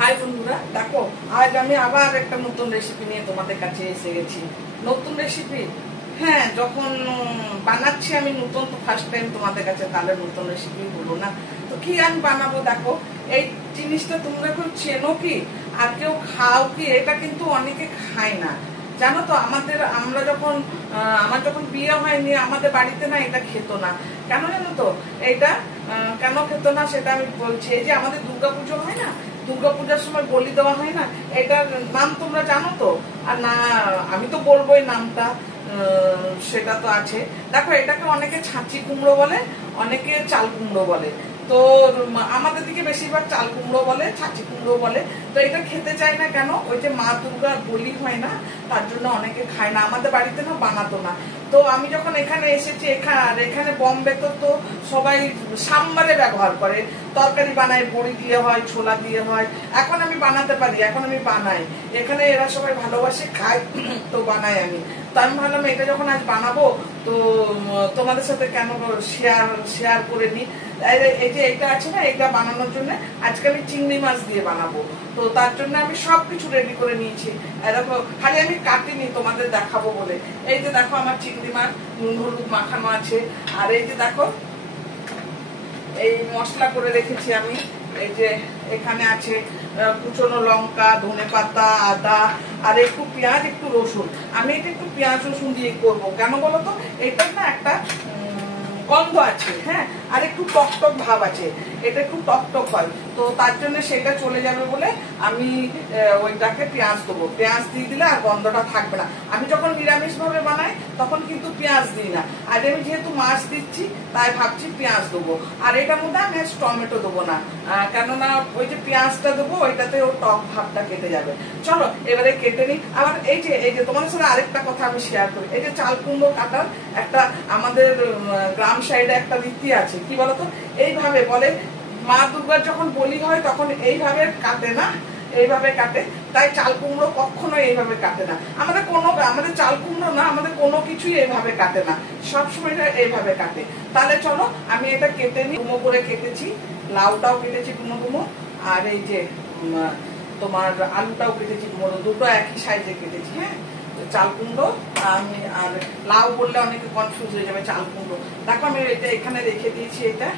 High বন্ধুরা, দেখো আজ আমি আবার একটা নতুন রেসিপি নিয়ে তোমাদের কাছে এসে গেছি। নতুন রেসিপি, হ্যাঁ, যখন বানাচ্ছি আমি নতুন, তো ফার্স্ট টাইম তোমাদের কাছে, তাহলে নতুন রেসিপি বলো না। তো কি আমি বানাবো দেখো, এই জিনিসটা তোমরা কেউ চেনো কি আর কেউ খাও কি? এটা কিন্তু অনেকে খায় না, জানো তো। আমরা যখন আমার যখন বিয়ে হয়নি, আমাদের বাড়িতে না এটা খেত না। কেন জানো তো এটা কেন খেত না সেটা আমি বলছি। এই যে আমাদের দুর্গাপুজো হয় না, দুর্গাপূজার সময় বলি দেওয়া হয় না, এটার নাম তোমরা জানো তো? আর না, আমি তো বলবোই নামটা, সেটা তো আছে। দেখো, এটাকে অনেকে ছাঁচি কুমড়ো বলে, অনেকে চাল কুমড়ো বলে। তো আমাদের দিকে বেশিরভাগ চাল কুমড়ো বলে, ছাঁচি কুমড়ো বলে। তো এটা খেতে চায় না কেন? ওই যে মা দুর্গার বলি হয় না, তার জন্য অনেকে খায় না। আমাদের বাড়িতে না বানাতো না। তো আমি যখন এখানে এসেছি, এখানে বম্বে তো সবাই সাম্বারে ব্যবহার করে, তরকারি বানায়, বড়ি দিয়ে হয়, ছোলা দিয়ে হয়। এখন আমি বানাতে পারি, এখন আমি বানাই। এখানে এরা সবাই ভালোবাসে, খায়, তো বানাই আমি। তো আমি ভাবলাম এটা যখন আজ বানাবো, তো তোমাদের সাথে কেন শেয়ার করে নিই। এই যে এটা আছে না, এটা বানানোর জন্য আজকে আমি চিংড়ি মাছ দিয়ে বানাবো। তো তার জন্য আমি সবকিছু রেডি করে নিয়েছি। দেখো, খালি আমি কাটিনি, তোমাদের দেখাবো বলে। এই যে দেখো, আমার চিংড়ি মাছ নুন হলুদ মাখানো আছে। আর এই যে দেখো, এই মশলা করে রেখেছি আমি। এই যে এখানে আছে কুচনো লঙ্কা, ধনেপাতা, আদা, আর একটু পেঁয়াজ, একটু রসুন। আমি এটা একটু পেঁয়াজ রসুন দিয়ে করবো। কেন বলো তো? এটার না একটা গন্ধ আছে, হ্যাঁ, আর একটু টকটক ভাব আছে। এটা একটু টকটক হয়, তো তার জন্য সেটা চলে যাবে বলে আমি ওইটাকে পেঁয়াজ দেবো। পেঁয়াজ দিয়ে দিলে আর গন্ধটা থাকবে না। আমি যখন নিরামিষ ভাবে বানাই তখন কিন্তু পেঁয়াজ দিই না। আর আমি যেহেতু মাছ দিচ্ছি, তাই ভাবছি পেঁয়াজ দেবো। আর এটার মধ্যে আমি টমেটো দেবো না, কেননা ওই যে পেঁয়াজটা দেবো, ওইটাতে ওর টক ভাবটা কেটে যাবে। চলো এবারে কেটে নিই। আবার এই যে তোমাদের সাথে আরেকটা কথা আমি শেয়ার করি। এই যে চাল কুমড়ো কাটার একটা আমাদের গ্রাম সাইডে একটা রীতি আছে, কি বলতো? এইভাবে বলে, মা দুর্গার যখন বলি হয় তখন এইভাবে কাটে না, এইভাবে কাটে। তাই চাল কুমড়ো কখনো এইভাবে কাটে না। আমাদের চাল কুমড়ো না, আমাদের কোনো কিছুই এইভাবে কাটে না, সবসময় এইভাবে কাটে। তাহলে চলো আমি এটা কেটে নিই। ডুমো করে কেটেছি, লাউটাও কেটেছি ডুমো ডুমো, আর এই যে তোমার আলুটাও কেটেছি ডুমো ডুমো, দুটো একই সাইজে কেটেছি। হ্যাঁ, চাল কুমড়ো আমি আর লাউ বললে অনেকে কনফিউজ হয়ে যাবে। চাল কুমড়ো দেখো, আমি এটা এখানে রেখে দিয়েছি। এটা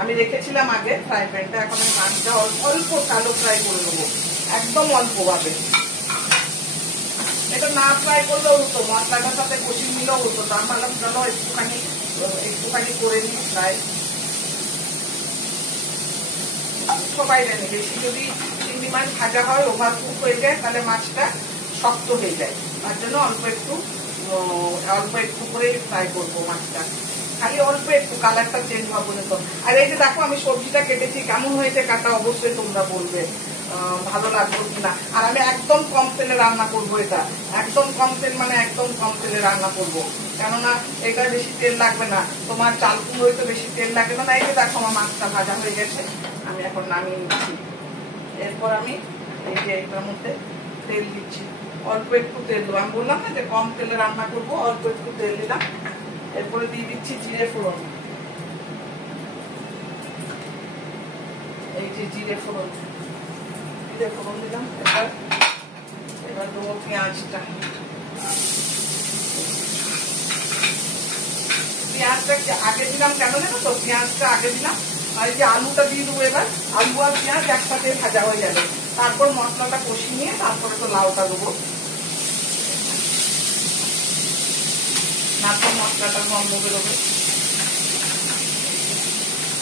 আমি রেখেছিলাম আগে ফ্রাই প্যানটা। এখন আমি মাছটা অল্প কালো ফ্রাই করে নেবো, একদম অল্প ভাবে। এটা না ফ্রাই করলেও হতো, মশলাটার সাথে কষিয়ে নিলেও হতো। তার ভাবলাম চলো একটুখানি করে নিই ফ্রাই। সবাই জানি বেশি যদি চিংড়ি মাছ ভাজা হয়, ওভার কুক হয়ে যায়, তাহলে মাছটা শক্ত হয়ে যায়। তার জন্য অল্প একটু করে ফ্রাই করবো মাছটা, খালি অল্প একটু কালারটা চেঞ্জ হওয়া পর্যন্ত। আর এই যে দেখো, আমি সবজিটা কেটেছি, কেমন হয়েছে কাটা অবশ্যই তোমরা বলবে, ভালো লাগলো কিনা। আর আমি একদম কম তেলে রান্না করবো। এটা একদম কম তেল, মানে একদম কম তেলে রান্না করবো, কেননা এটা বেশি তেল লাগবে না। তোমার চাল কুমড়োয় তো বেশি তেল লাগবে না। এই যে দেখো, আমার মাছটা ভাজা হয়ে গেছে, আমি এখন নামিয়ে নিচ্ছি। এরপর আমি এই যে এটার মধ্যে তেল দিচ্ছি, অল্প একটু তেল দেবো। আমি বললাম না যে কম তেলে রান্না করবো, অল্প একটু তেল দিলাম। এরপরে দিয়ে দিচ্ছি জিরে ফোড়ন। এই যে জিরে ফোড়ন দিলাম। এবার দেবো পেঁয়াজটা। পেঁয়াজটা আগে দিলাম, কেন জানো তো? পেঁয়াজটা আগে দিলাম, আর এই যে আলুটা দিয়ে দেবো। এবার আলু আর পেঁয়াজ একসাথে ভাজা হয়ে যাবে। তারপর মশলাটা কষিয়ে নিয়ে তারপরে তো লাউটা দেবো। তারপর মশলাটার গন্ধ বেরোবে।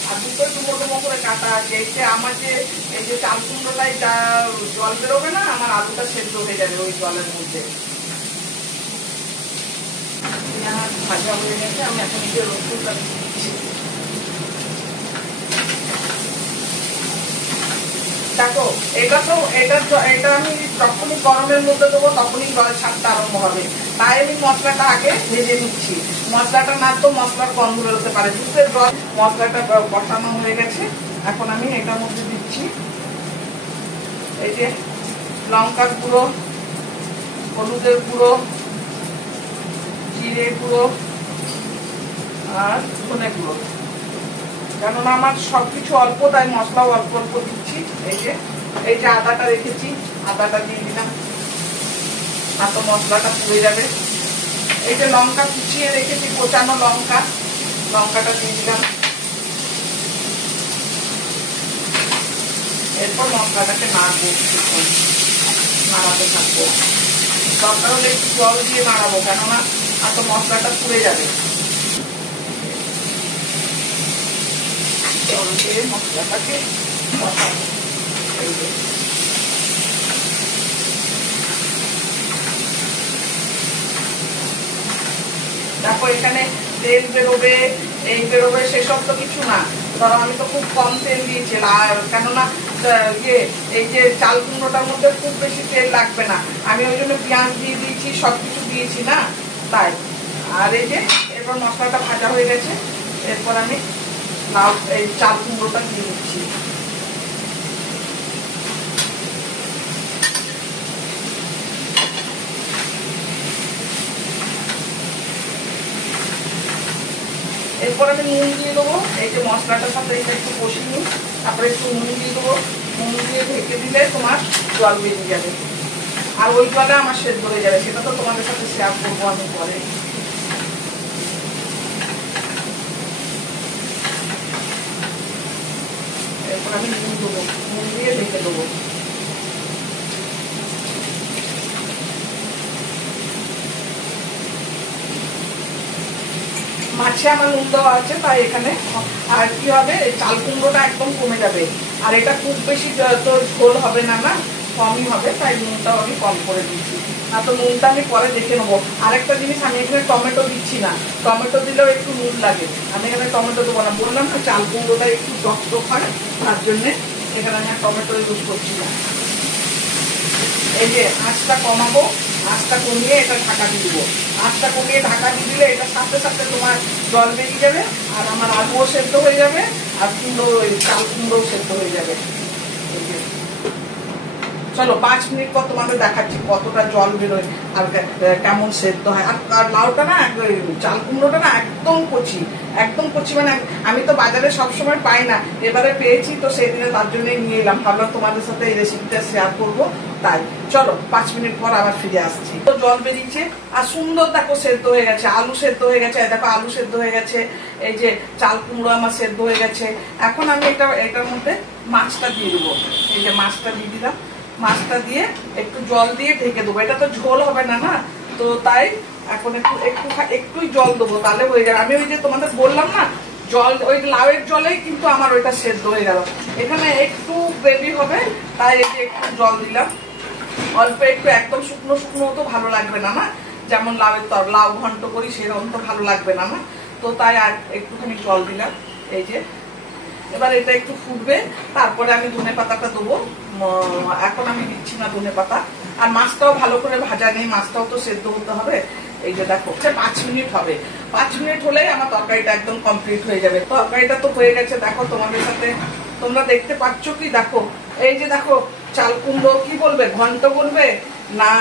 আর দুটোই ডুমো ডুমো করে কাটা আছে। আমার যে এই যে চাল কুমড়োটায় যা জল বেরোবে না, আমার আলুটা সেদ্ধ হয়ে যাবে ওই জলের মধ্যে। পেঁয়াজ ভাজা হয়ে গেছে, আমি এখন এই যে রসুনটা দিচ্ছি। দেখো, এটা আমি যখনই গরমের মধ্যে দেবো তখনই জল ছাড়তে আরম্ভ হবে। তাই আমি মশলাটা আগে ভেজে নিচ্ছি। মশলাটা না তো মশলার গন্ধ বেরোতে পারে। দুধের জল মশলাটা বসানো হয়ে গেছে। এখন আমি এটার মধ্যে দিচ্ছি এই যে লঙ্কার গুঁড়ো, হলুদের গুঁড়ো, জিরে গুঁড়ো আর ধনে গুঁড়ো। কেননা আমার সবকিছু অল্প, তাই মশলাও অল্প অল্প দিচ্ছি। এই যে এই যে আদাটা রেখেছি, আদাটা দিয়ে দিলাম, আর তো মশলাটা পুড়ে যাবে। এই যে লঙ্কা কুচিয়ে রেখেছি, কোচানো লঙ্কা, লঙ্কাটা দিয়ে দিলাম। এরপর মশলাটাকে নাড়বো, নাড়াতে থাকবো। দরকার হলে একটু জল দিয়ে নাড়াবো, কেননা আর তো মশলাটা পুড়ে যাবে। জল দিয়ে মশলাটাকে কষাবো। দেখো এখানে তেল বেরোবে, এই বেরোবে, সেসব তো কিছু না। ধরো আমি তো খুব কম তেল দিয়েছি, কেননা এই যে চাল কুমড়োটার মধ্যে খুব বেশি তেল লাগবে না, আমি ওই জন্য পেঁয়াজ দিয়ে দিয়েছি, সবকিছু দিয়েছি না, তাই। আর এই যে এরপর মশলাটা ভাজা হয়ে গেছে, এরপর আমি এই চাল কুমড়োটা দিয়ে দিচ্ছি। এরপর আমি নুন দিয়ে দেবো, এই যে মশলাটার সাথে এটা একটু কষিয়ে নিই, তারপরে একটু নুন দিয়ে দেবো। নুন দিয়ে ঢেকে দিলে তোমার জল বেরিয়ে যাবে, আর ওই জলে আমার সেদ্ধ হয়ে যাবে। সেটা তো তোমাদের সাথে শেয়ার করবো আমি পরে। এরপর আমি নুন দেবো, নুন দিয়ে ঢেকে দেবো। মাছে আমার নুন দেওয়া আছে, তাই এখানে আর কি হবে, চাল কুমড়োটা একদম কমে যাবে, আর এটা খুব বেশি তো ঝোল হবে না, না কমই হবে, তাই নুনটাও আমি কম করে দিচ্ছি। না তো নুনটা আমি পরে দেখে নেবো। আরেকটা জিনিস, আমি এখানে টমেটো দিচ্ছি না, টমেটো দিলেও একটু নুন লাগে, আমি এখানে টমেটো দেবো না। বললাম না চাল কুমড়োটা একটু টক টক হয়, তার জন্যে এখানে আমি টমেটো ইউজ করছি না। এই যে আঁচটা কমাবো, আঁচটা কমিয়ে এটা ঢাকা দিয়ে দিবো। আঁচটা কমিয়ে ঢাকা দিয়ে দিলে এটা সাথে সাথে তোমার জল বেরিয়ে যাবে, আর আমার আলুও সেদ্ধ হয়ে যাবে, আর চাল কুমড়োও সেদ্ধ হয়ে যাবে। চলো 5 মিনিট পর তোমাদের দেখাচ্ছি কতটা জল বেরোয় আর কেমন সেদ্ধ হয়। আর লাউটা না, চাল কুমড়োটা না একদম কচি, একদম কচি, মানে আমি তো বাজারে সবসময় পাই না, এবারে পেয়েছি তো সেই দিনে তার জন্যই নিয়ে এলাম, ভাবলাম তোমাদের সাথে এই রেসিপিটা শেয়ার করবো, তাই। চলো 5 মিনিট পর আবার ফিরে আসছি। তো জল বেরিয়েছে আর সুন্দর দেখো সেদ্ধ হয়ে গেছে, আলু সেদ্ধ হয়ে গেছে, দেখো আলু সেদ্ধ হয়ে গেছে, এই যে চাল কুমড়ো আমার সেদ্ধ হয়ে গেছে। এখন আমি এটার মধ্যে মাছটা দিয়ে দেবো। এই যে মাছটা দিয়ে দিলাম, মাছটা দিয়ে একটু জল দিয়ে ঢেকে দেবো। এটা তো ঝোল হবে না, না তো তাই এখন একটুই জল দেবো, তাহলে হয়ে যাবে। আমি ওই যে তোমাদের বললাম না, জল ওই লাউয়ের জলেই কিন্তু আমার ওইটা সেদ্ধ হয়ে গেল। এখানে একটু গ্রেভি হবে, তাই এই যে একটু জল দিলাম, অল্প একটু, একদম শুকনো শুকনো তো ভালো লাগবে না, না যেমন লাউ ঘন্ট করি সেরকম তো ভালো লাগবে না, না তো তাই আর একটুখানি জল দিলাম। এই যে এবার এটা একটু ফুটবে, তারপরে আমি ধনে পাতাটা দেবো। এখন আমি দিচ্ছি না ধনে পাতা। আর মাছটাও ভালো করে ভাজা নেই, মাছটাও তো সেদ্ধ হতে হবে। এই যে দেখো 5 মিনিট হবে, 5 মিনিট হলেই আমার তরকারিটা একদম কমপ্লিট হয়ে যাবে। তরকারিটা তো হয়ে গেছে, দেখো তোমাদের সাথে, তোমরা দেখতে পাচ্ছ কি, দেখো এই যে দেখো চাল কুমড়ো কি বলবে, ঘন্ট বলবে না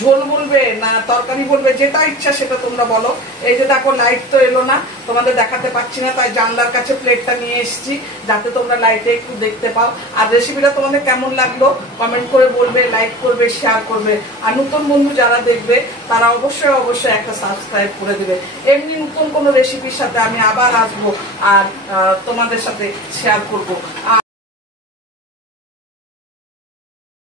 ঝোল বলবে না তরকারি বলবে, যেটা ইচ্ছা সেটা তোমরা বলো। এই যে দেখো লাইট তো এলো না, তোমাদের দেখাতে পাচ্ছি না, তাই জানলার কাছে প্লেটটা নিয়ে এসেছি যাতে তোমরা লাইটে একটু দেখতে পাও। আর রেসিপিটা তোমাদের কেমন লাগলো কমেন্ট করে বলবে, লাইক করবে, শেয়ার করবে। আর নতুন বন্ধু যারা দেখবে তারা অবশ্যই অবশ্যই একটা সাবস্ক্রাইব করে দেবে। এমনি নতুন কোনো রেসিপির সাথে আমি আবার আসবো আর তোমাদের সাথে শেয়ার করবো।